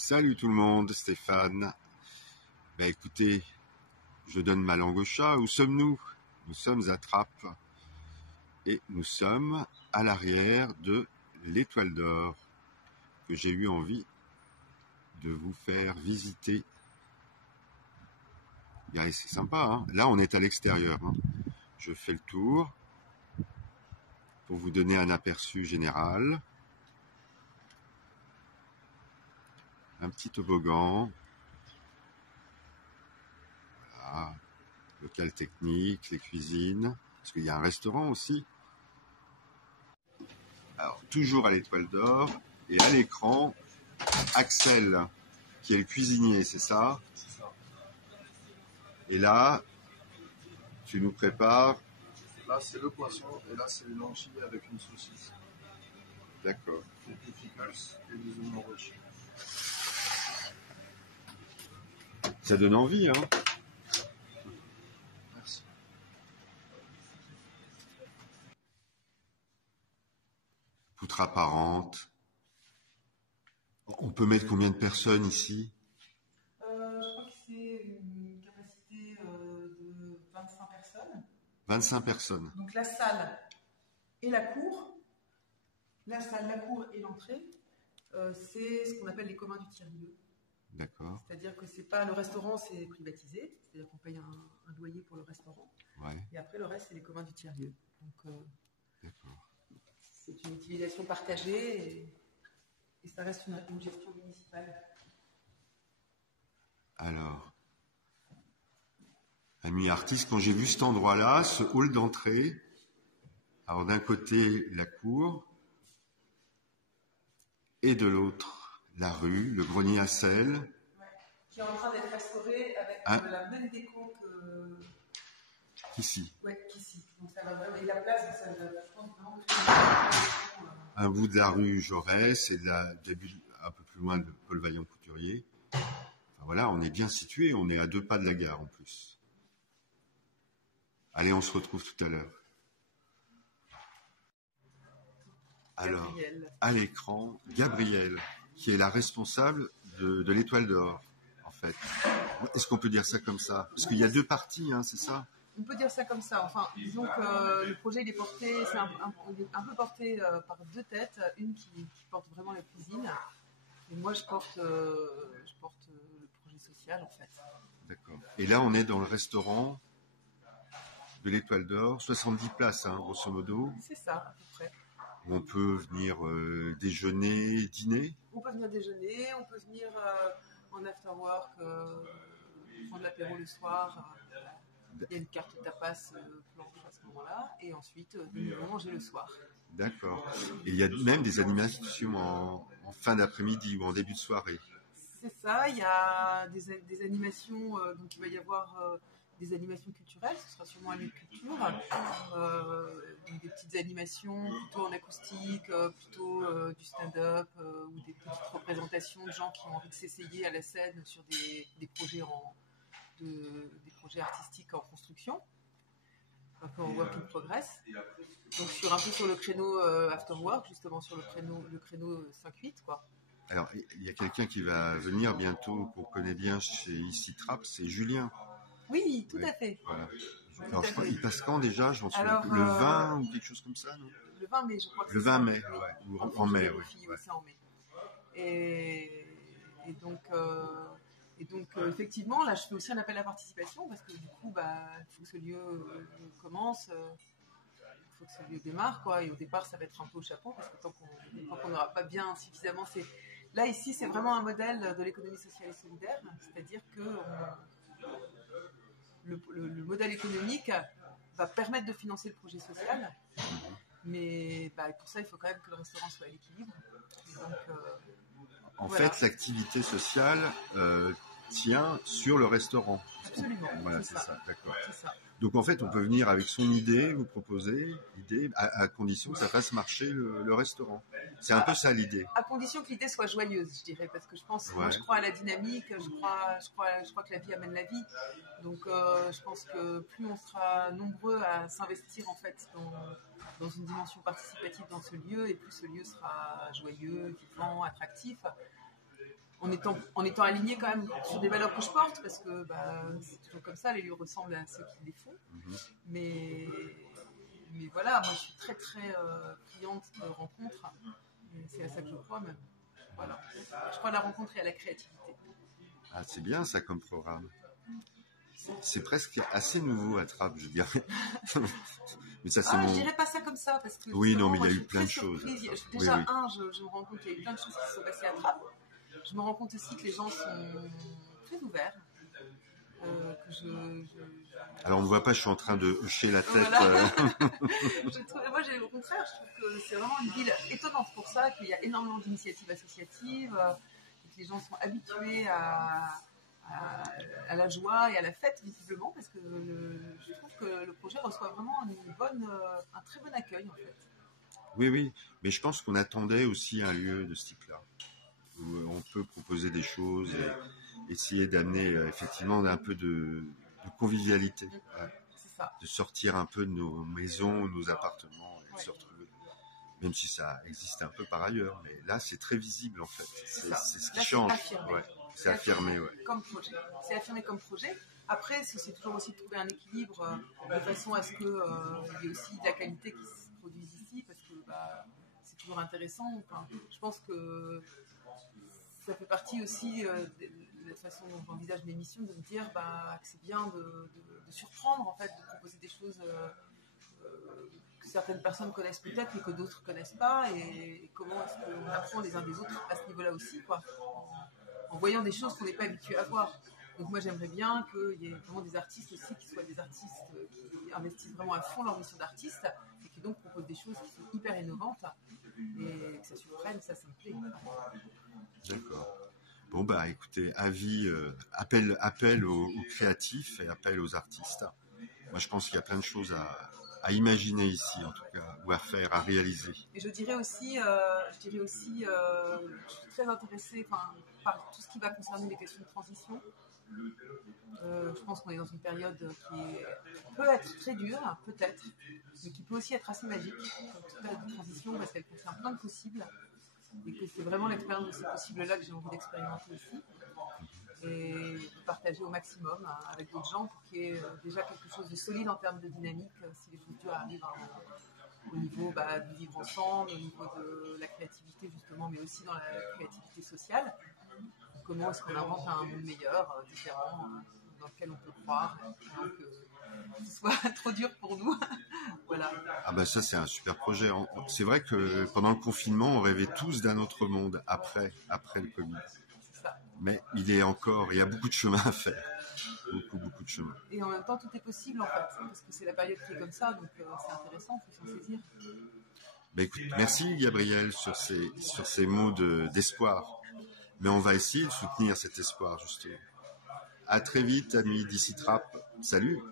Salut tout le monde, Stéphane. Écoutez, je donne ma langue au chat. Où sommes-nous? Nous sommes à Trappes et nous sommes à l'arrière de l'Étoile d'Or que j'ai eu envie de vous faire visiter. C'est sympa, hein. Là, on est à l'extérieur, hein. Je fais le tour pour vous donner un aperçu général. Un petit toboggan. Voilà. Local technique, les cuisines. Parce qu'il y a un restaurant aussi. Alors, toujours à l'Étoile d'Or. Et à l'écran, Axel, qui est le cuisinier, c'est ça? C'est ça. Et là, tu nous prépares. Là, c'est le poisson et là, c'est une enchilée avec une saucisse. D'accord. Des pickles et des oignons rochés. Ça donne envie, hein? Merci. Poutre apparente. On peut mettre combien de personnes ici? Je crois que c'est une capacité de 25 personnes. 25 personnes. Donc la salle et la cour. La salle, la cour et l'entrée, c'est ce qu'on appelle les communs du tiers-lieu. D'accord. C'est-à-dire que c'est pas le restaurant, c'est privatisé. C'est-à-dire qu'on paye un loyer pour le restaurant. Ouais. Et après, le reste, c'est les communs du tiers-lieu. Donc, D'accord. c'est une utilisation partagée et ça reste une gestion municipale. Alors, amis artistes, quand j'ai vu cet endroit-là, ce hall d'entrée, alors d'un côté la cour et de l'autre la rue, le grenier à sel. Ouais. Qui est en train d'être restauré avec la même déco qu'ici. Ouais, qu'ici. Donc ça va vraiment. Et la place, ça va, je pense, vraiment. Un bout de la rue Jaurès et début un peu plus loin de Paul Vaillant-Couturier. Enfin, voilà, on est bien situé, on est à 2 pas de la gare en plus. Allez, on se retrouve tout à l'heure. Alors, Gabrielle. à l'écran, Gabrielle, qui est la responsable de l'Étoile d'Or, en fait. Est-ce qu'on peut dire ça comme ça? Parce qu'il y a 2 parties, hein, c'est ça? On peut dire ça comme ça. Enfin, disons que le projet il est porté, c'est un peu porté par 2 têtes. Une qui porte vraiment la cuisine, et moi je porte le projet social en fait. D'accord. Et là, on est dans le restaurant de l'Étoile d'Or, 70 places, hein, grosso modo. C'est ça, à peu près. On peut venir déjeuner, dîner. On peut venir déjeuner, on peut venir en after work, prendre l'apéro le soir. Il y a une carte tapas planche à ce moment-là, et ensuite nous manger le soir. D'accord. Et il y a même des animations en fin d'après-midi ou en début de soirée. C'est ça, il y a des animations, donc il va y avoir des animations culturelles, ce sera sûrement un lieu de culture, donc des petites animations plutôt en acoustique, plutôt du stand-up, ou des petites représentations de gens qui ont envie de s'essayer à la scène sur des projets des projets artistiques en construction, un peu en work in progress. Donc un peu sur le créneau after work, justement sur le créneau 5-8 quoi. Alors, il y a quelqu'un qui va venir bientôt, qu'on connaît bien chez ici Trappes, c'est Julien. Oui, tout à fait. Voilà. Alors, je crois, il passe quand déjà? Je m'en souviens. Alors, le 20 ou quelque chose comme ça, non? Le 20 mai, je crois que le 20 mai, oui. Ouais. Ou en mai, oui. C'est en mai. Et donc, effectivement, là, je fais aussi un appel à participation parce que du coup, il faut que ce lieu commence, il faut que ce lieu démarre, quoi. Et au départ, ça va être un peu au chapeau parce que tant qu'on n'aura pas bien suffisamment... Là, ici, c'est vraiment un modèle de l'économie sociale et solidaire, c'est-à-dire que le modèle économique va permettre de financer le projet social, mais pour ça, il faut quand même que le restaurant soit à l'équilibre. En fait, l'activité sociale tient sur le restaurant. Absolument. Voilà, c'est ça. D'accord. C'est ça. Donc en fait, on peut venir avec son idée, vous proposer l'idée, à condition que ça fasse marcher le restaurant. C'est un peu ça l'idée. À condition que l'idée soit joyeuse, je dirais, parce que moi je crois à la dynamique, je crois que la vie amène la vie. Donc je pense que plus on sera nombreux à s'investir en fait dans une dimension participative dans ce lieu, et plus ce lieu sera joyeux, vivant, attractif. en étant aligné quand même sur des valeurs que je porte, parce que c'est toujours comme ça, les lieux ressemblent à ceux qui les font. Mais voilà, moi je suis très très friande de rencontres, et c'est à ça que je crois même. Voilà. Je crois à la rencontre et à la créativité. Ah, c'est bien ça comme programme. C'est presque assez nouveau à Trappes, je dirais. Mais ça, c'est je dirais pas ça comme ça, parce que oui, non, mais il y a je eu suis plein de très choses. surprise. Déjà, Oui. je me rends compte qu'il y a eu plein de choses qui se sont passées à Trappes. Je me rends compte aussi que les gens sont très ouverts. Alors on ne voit pas, je suis en train de hocher la tête. Voilà. Moi, au contraire, je trouve que c'est vraiment une ville étonnante pour ça, qu'il y a énormément d'initiatives associatives, et que les gens sont habitués à la joie et à la fête, visiblement, parce que je trouve que le projet reçoit vraiment un très bon accueil, en fait. Oui, mais je pense qu'on attendait aussi un lieu de ce type-là, où on peut proposer des choses et essayer d'amener effectivement un peu de convivialité, C'est ça. de sortir un peu de nos maisons, nos appartements et de se retrouver. Même si ça existe un peu par ailleurs, mais là c'est très visible en fait. C'est ce qui change. C'est affirmé. Comme projet. C'est affirmé comme projet. Après, c'est toujours aussi de trouver un équilibre de façon à ce qu'il y ait aussi de la qualité qui se produise ici, parce que c'est toujours intéressant. Enfin, je pense que ça fait partie aussi de la façon dont j'envisage l'émission, de me dire que c'est bien de surprendre, en fait, de proposer des choses que certaines personnes connaissent peut-être mais que d'autres ne connaissent pas, et comment est-ce qu'on apprend les uns des autres à ce niveau-là aussi, quoi, en voyant des choses qu'on n'est pas habitué à voir. Donc moi j'aimerais bien qu'il y ait vraiment des artistes aussi qui soient des artistes qui investissent vraiment à fond leur mission d'artiste et qui donc proposent des choses qui sont hyper innovantes et que ça surprenne, ça me plaît. D'accord. Bon écoutez, appel aux créatifs et appel aux artistes. Moi je pense qu'il y a plein de choses à imaginer ici en tout cas, ou à faire, à réaliser. Et je dirais aussi, je suis très intéressée par tout ce qui va concerner les questions de transition. Je pense qu'on est dans une période qui peut être très dure, peut-être, mais qui peut aussi être assez magique, comme toute période de transition, parce qu'elle contient plein de possibles, et que c'est vraiment l'expérience de ces possibles-là que j'ai envie d'expérimenter ici, et de partager au maximum avec d'autres gens pour qu'il y ait déjà quelque chose de solide en termes de dynamique, si les choses dures arrivent au niveau du vivre ensemble, au niveau de la créativité justement, mais aussi dans la créativité sociale. Comment est-ce qu'on invente un monde meilleur, différent, dans lequel on peut croire, sans que ce soit trop dur pour nous. Voilà. Ah ça c'est un super projet. C'est vrai que pendant le confinement, on rêvait tous d'un autre monde après le Covid. C'est ça. Mais il y a beaucoup de chemin à faire. Beaucoup de chemin. Et en même temps, tout est possible en fait, parce que c'est la période qui est comme ça, donc c'est intéressant, il faut s'en saisir. Écoute, merci Gabriel sur ces mots d'espoir. Mais on va essayer de soutenir cet espoir justement. À très vite, amis d'ici Trappes. Salut!